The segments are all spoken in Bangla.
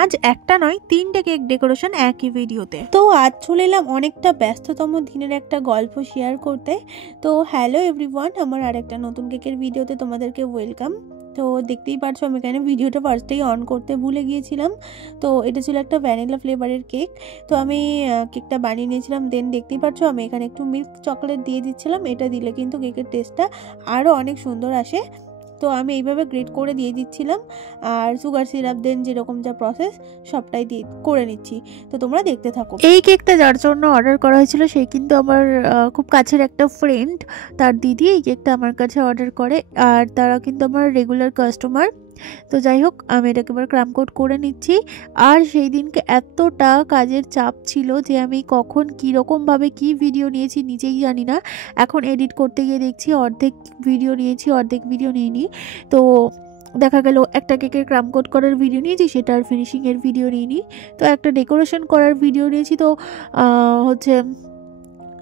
আজ একটা নয় তিনটে কেক ডেকোরেশন একই ভিডিওতে। তো আজ চলে এলাম অনেকটা ব্যস্ততম দিনের একটা গল্প শেয়ার করতে। তো হ্যালো এভরিওয়ান, আমার আরেকটা নতুন কেকের ভিডিওতে তোমাদেরকে ওয়েলকাম। তো দেখতেই পারছো আমি এখানে ভিডিওটা ফার্স্টেই অন করতে ভুলে গিয়েছিলাম। তো এটা ছিল একটা ভ্যানিলা ফ্লেভারের কেক। তো আমি কেকটা বানিয়ে নিয়েছিলাম। দেন দেখতেই পারছো আমি এখানে একটু মিল্ক চকলেট দিয়ে দিচ্ছিলাম। এটা দিলে কিন্তু কেকের টেস্টটা আরও অনেক সুন্দর আসে। তো আমি এইভাবে গ্রেট করে দিয়ে দিচ্ছিলাম, আর সুগার সিরাপ দেন যেরকম যা প্রসেস সবটাই দিয়ে করে নিচ্ছি। তো তোমরা দেখতে থাকো। এই কেকটা যার জন্য অর্ডার করা হয়েছিল সে কিন্তু আমার খুব কাছের একটা ফ্রেন্ড, তার দিদি এই কেকটা আমার কাছে অর্ডার করে, আর তারা কিন্তু আমার রেগুলার কাস্টমার। তো যাই হোক আমি এটাকে এবার ক্রাম কোট করে নিচ্ছি। আর সেই দিনকে এতটা কাজের চাপ ছিল যে আমি কখন কীরকমভাবে কী ভিডিও নিয়েছি নিজেই জানি না। এখন এডিট করতে গিয়ে দেখছি অর্ধেক ভিডিও নিয়েছি, অর্ধেক ভিডিও নিইনি। তো দেখা গেল একটা কেকের ক্রাম কোট করার ভিডিও নিয়েছি, সেটার ফিনিশিংয়ের ভিডিও নিইনি। তো একটা ডেকোরেশন করার ভিডিও নিয়েছি। তো হচ্ছে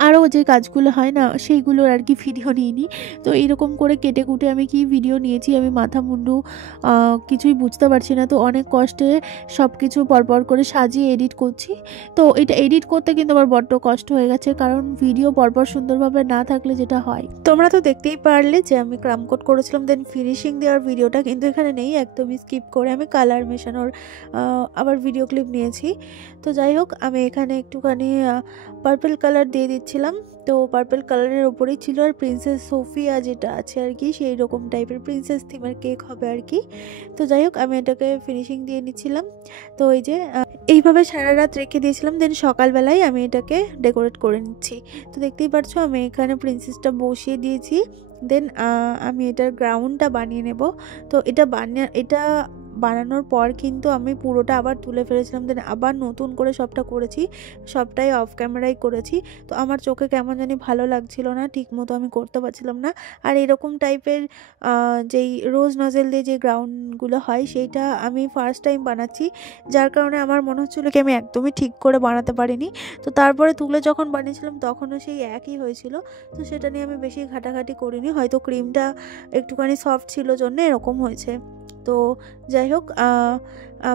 আরও যে কাজগুলো হয় না সেইগুলোর আর কি ভিডিও নিইনি। তো এইরকম করে কেটে কুটে আমি কি ভিডিও নিয়েছি আমি মাথা মুন্ডু কিছুই বুঝতে পারছি না। তো অনেক কষ্টে সব কিছু পরপর করে সাজিয়ে এডিট করছি। তো এটা এডিট করতে কিন্তু আমার বড্ড কষ্ট হয়ে গেছে, কারণ ভিডিও পরপর সুন্দরভাবে না থাকলে যেটা হয়, তোমরা তো দেখতেই পারলে যে আমি ক্রাম কোট করেছিলাম। দেন ফিনিশিং দেওয়ার ভিডিওটা কিন্তু এখানে নেই, একদমই স্কিপ করে আমি কালার মেশানোর আবার ভিডিও ক্লিপ নিয়েছি। তো যাই হোক আমি এখানে একটুখানি পার্পল কালার দিয়ে দিচ্ছিলাম। তো পার্পল কালারের ওপরেই ছিল আর প্রিন্সেস সোফিয়া যেটা আছে আর কি সেই রকম টাইপের প্রিন্সেস থিমের কেক হবে আর কি। তো যাই হোক আমি এটাকে ফিনিশিং দিয়ে নিচ্ছিলাম। তো এই যে এইভাবে সারা রাত রেখে দিয়েছিলাম। দেন সকালবেলায় আমি এটাকে ডেকোরেট করে নিচ্ছি। তো দেখতেই পাচ্ছ আমি এখানে প্রিন্সেসটা বসিয়ে দিয়েছি। দেন আমি এটার গ্রাউন্ডটা বানিয়ে নেব। তো এটা বানানোর পর কিন্তু আমি পুরোটা আবার তুলে ফেলেছিলাম। দেন আবার নতুন করে সবটা করেছি, সবটাই অফ ক্যামেরায় করেছি। তো আমার চোখে কেমন জানি ভালো লাগছিল না, ঠিক মতো আমি করতে পারছিলাম না। আর এরকম টাইপের যেই রোজ নজেল দিয়ে যে গ্রাউন্ডগুলো হয় সেইটা আমি ফার্স্ট টাইম বানাচ্ছি, যার কারণে আমার মনে হচ্ছিলো কি আমি একদমই ঠিক করে বানাতে পারিনি। তো তারপরে তুলে যখন বানিয়েছিলাম তখনও সেই একই হয়েছিল। তো সেটা নিয়ে আমি বেশি ঘাটাঘাটি করিনি, হয়তো ক্রিমটা একটুখানি সফট ছিল জন্য এরকম হয়েছে। তো যাই হোক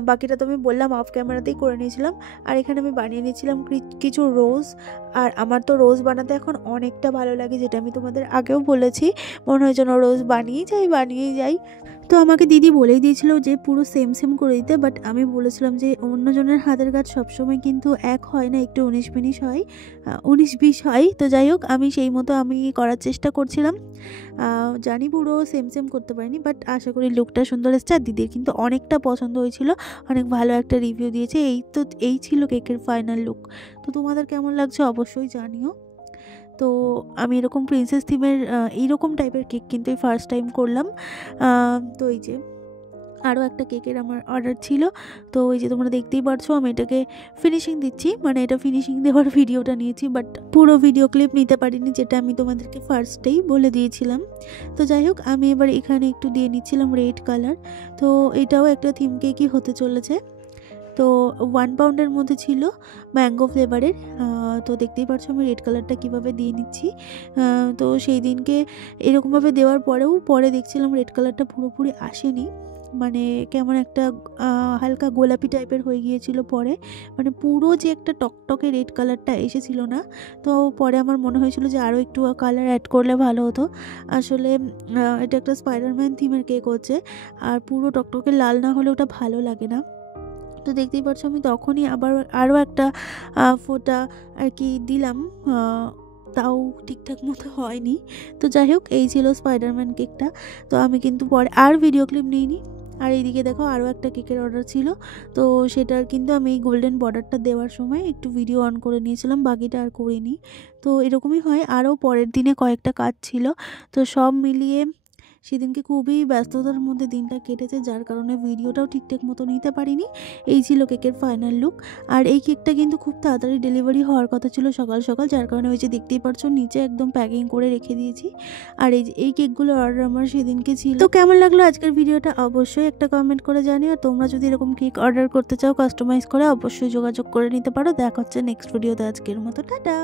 বাকিটা তো আমি বললাম অফ ক্যামেরাতেই করে নিয়েছিলাম। আর এখানে আমি বানিয়ে নিয়েছিলাম কিছু রোজ। আর আমার তো রোজ বানাতে এখন অনেকটা ভালো লাগে, যেটা আমি তোমাদের আগেও বলেছি। মনে হয় যেন রোজ বানিয়েই যাই। তো আমাকে দিদি বলেই দিয়েছিল যে পুরো সেম সেম করে দিতে, বাট আমি বলেছিলাম যে অন্যজনের হাতের কাজ সবসময় কিন্তু এক হয় না, একটু 19-20 হয়, 19-20 হয়। তো যাই হোক আমি সেই মতো আমি করার চেষ্টা করছিলাম। জানি পুরো সেম সেম করতে পারিনি, বাট আশা করি লুকটা সুন্দর এসেছে। আর দিদির কিন্তু অনেকটা পছন্দ হয়েছিল, অনেক ভালো একটা রিভিউ দিয়েছে। এই ছিল কেকের ফাইনাল লুক। তো তোমাদের কেমন লাগছে অবশ্যই জানিও। তো আমি এরকম প্রিন্সেস থিমের এইরকম টাইপের কেক কিন্তু এই ফার্স্ট টাইম করলাম। তো এই যে আরও একটা কেকের আমার অর্ডার ছিল। তো ওই যে তোমরা দেখতেই পারছো আমি এটাকে ফিনিশিং দিচ্ছি, মানে এটা ফিনিশিং দেওয়ার ভিডিওটা নিয়েছি, বাট পুরো ভিডিও ক্লিপ নিতে পারিনি, যেটা আমি তোমাদেরকে ফার্স্টেই বলে দিয়েছিলাম। তো যাই হোক আমি এবার এখানে একটু দিয়ে নিচ্ছিলাম রেড কালার। তো এটাও একটা থিম কেকই হতে চলেছে। তো 1 পাউন্ডের মধ্যে ছিল ম্যাঙ্গো ফ্লেভারের। তো দেখতেই পাচ্ছ আমি রেড কালারটা কীভাবে দিয়ে নিচ্ছি। তো সেই দিনকে এরকমভাবে দেওয়ার পরে দেখছিলাম রেড কালারটা পুরোপুরি আসেনি, মানে কেমন একটা হালকা গোলাপি টাইপের হয়ে গিয়েছিল পরে, মানে পুরো যে একটা টকটকে রেড কালারটা এসেছিল না। তো পরে আমার মনে হয়েছিল যে আরও একটু কালার অ্যাড করলে ভালো হতো। আসলে এটা একটা স্পাইডারম্যান থিমের কেক হচ্ছে, আর পুরো টকটকে লাল না হলে ওটা ভালো লাগে না। তো দেখতেই পাচ্ছ আমি তখনই আবার আরও একটা ফোঁটা আর কি দিলাম, তাও ঠিকঠাক মতো হয়নি। তো যাই হোক এই ছিল স্পাইডারম্যান কেকটা। তো আমি কিন্তু পরে আর ভিডিও ক্লিপ নিইনি। আর এইদিকে দেখো আরও একটা কেকের অর্ডার ছিল। তো সেটার কিন্তু আমি এই গোল্ডেন বর্ডারটা দেওয়ার সময় একটু ভিডিও অন করে নিয়েছিলাম, বাকিটা আর করিনি। তো এরকমই হয়, আরও পরের দিনে কয়েকটা কাজ ছিল। তো সব মিলিয়ে সেদিনকে খুবই ব্যস্ততার মধ্যে দিনটা কেটেছে, যার কারণে ভিডিওটাও ঠিকঠাক মতো নিতে পারিনি। এই ছিল কেকের ফাইনাল লুক। আর এই কেকটা কিন্তু খুব তাড়াতাড়ি ডেলিভারি হওয়ার কথা ছিল সকাল সকাল, যার কারণে ওই যে দেখতেই পাচ্ছ নিচে একদম প্যাকিং করে রেখে দিয়েছি। আর এই কেকগুলোর অর্ডার আমার সেদিনকে ছিল। তো কেমন লাগলো আজকের ভিডিওটা অবশ্যই একটা কমেন্ট করে জানিও। আর তোমরা যদি এরকম কেক অর্ডার করতে চাও কাস্টমাইজ করে অবশ্যই যোগাযোগ করে নিতে পারো। দেখা হচ্ছে নেক্সট ভিডিওতে। আজকের মতো টাটা।